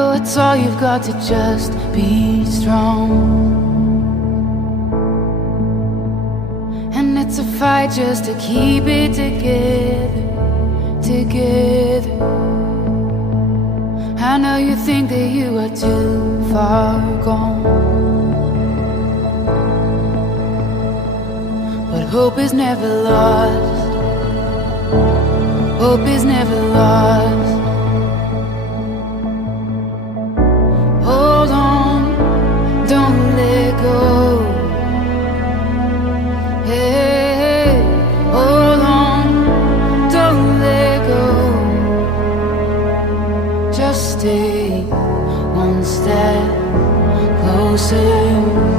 know it's all you've got to just be strong. And it's a fight just to keep it together, together. I know you think that you are too far gone, but hope is never lost. Hope is never lost. Hold on, don't let go. Hey, hold on, don't let go. Just stay one step closer.